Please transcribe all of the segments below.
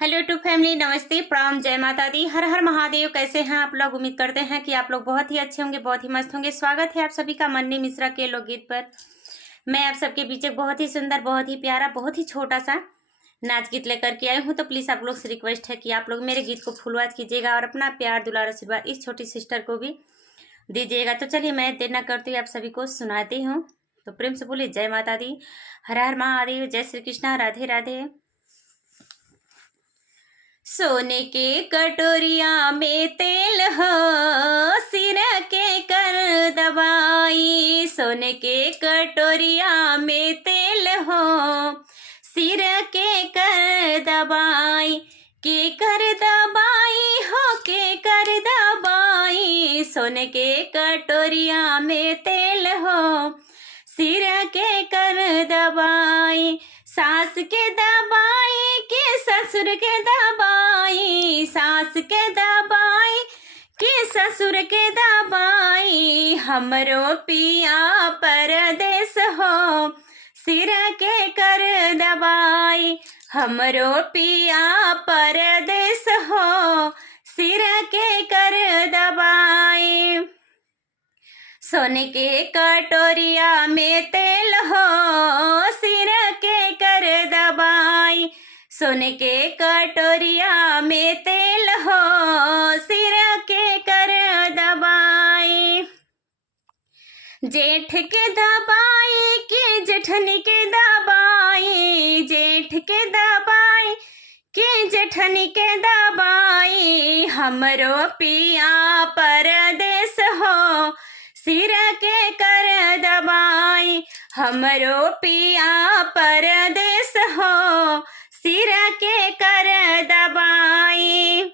Hello two family, नमस्ते, प्रणाम, जय माता दी, हर हर महादेव। कैसे हैं आप लोग? उम्मीद करते हैं कि आप लोग बहुत ही अच्छे होंगे, बहुत ही मस्त होंगे। स्वागत है आप सभी का मन्नी मिश्रा के लोकगीत पर। मैं आप सबके बीच एक बहुत ही सुंदर, बहुत ही प्यारा, बहुत ही छोटा सा नाच गीत लेकर के आई हूँ। तो प्लीज़ आप लोग से रिक्वेस्ट है कि आप लोग मेरे गीत को फुल वॉच कीजिएगा और अपना प्यार दुलार आशीर्वाद इस छोटी सिस्टर को भी दीजिएगा। तो चलिए मैं देर न करती हुई आप सभी को सुनाती हूँ। तो प्रेम से बोलिए जय माता दी, हर हर महादेव, जय श्री कृष्णा, राधे राधे। सोने के कटोरिया में तेल हो, सिर के कर दबाई। सोने के कटोरिया में तेल हो, सिर के कर दबाई। के कर दबाई हो, के कर दबाई। सोने के कटोरिया में तेल हो, सिर के कर दबाई। सास के दबाई के ससुर के दबाई, सास के दबाई के ससुर के दबाई। हमरो पिया परदेस हो, सिर के कर दबाई। हमरो पिया परदेस हो, सिर के कर दबाई। सोने के कटोरिया में तेल हो, सिर के कर दबाई। सोने के कटोरिया में तेल हो, सिर के कर दबाई। जेठ के दबाई के जेठनी के दबाई, जेठ के दबाई के जेठनी के दबाई। हमरो पिया परदेस हो, सिर के कर दबाई। हमरो पिया परदेस हो, सिर के कर दबाई।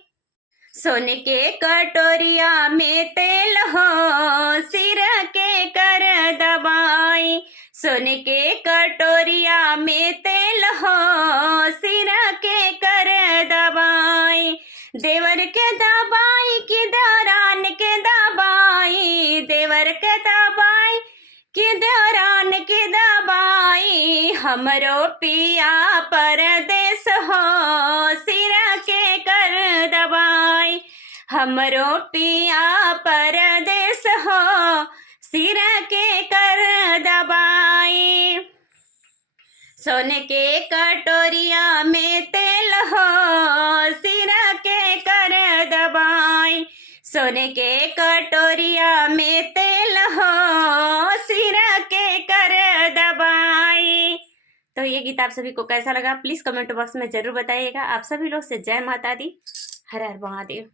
सोने के कटोरिया में तेल हो, सिर के कर दबाई। सोने के कटोरिया में तेल हो, सिर के कर दबाई। देवर के दबाई कि दौरान के दबाई, देवर के दबाई कि दौरान के दबाई। हमरो पिया परदेस हो, सिर के कर दबाई। हमरो पिया परदेस हो, सिर के कर दबाई। सोने के कटोरिया में तेल हो, सिर के कर दबाई। सोने के कटोरिया में तेल हो, सिर के कर दबाई। तो ये गीत आप सभी को कैसा लगा प्लीज़ कमेंट बॉक्स में ज़रूर बताइएगा। आप सभी लोग से जय माता दी, हर हर महादेव।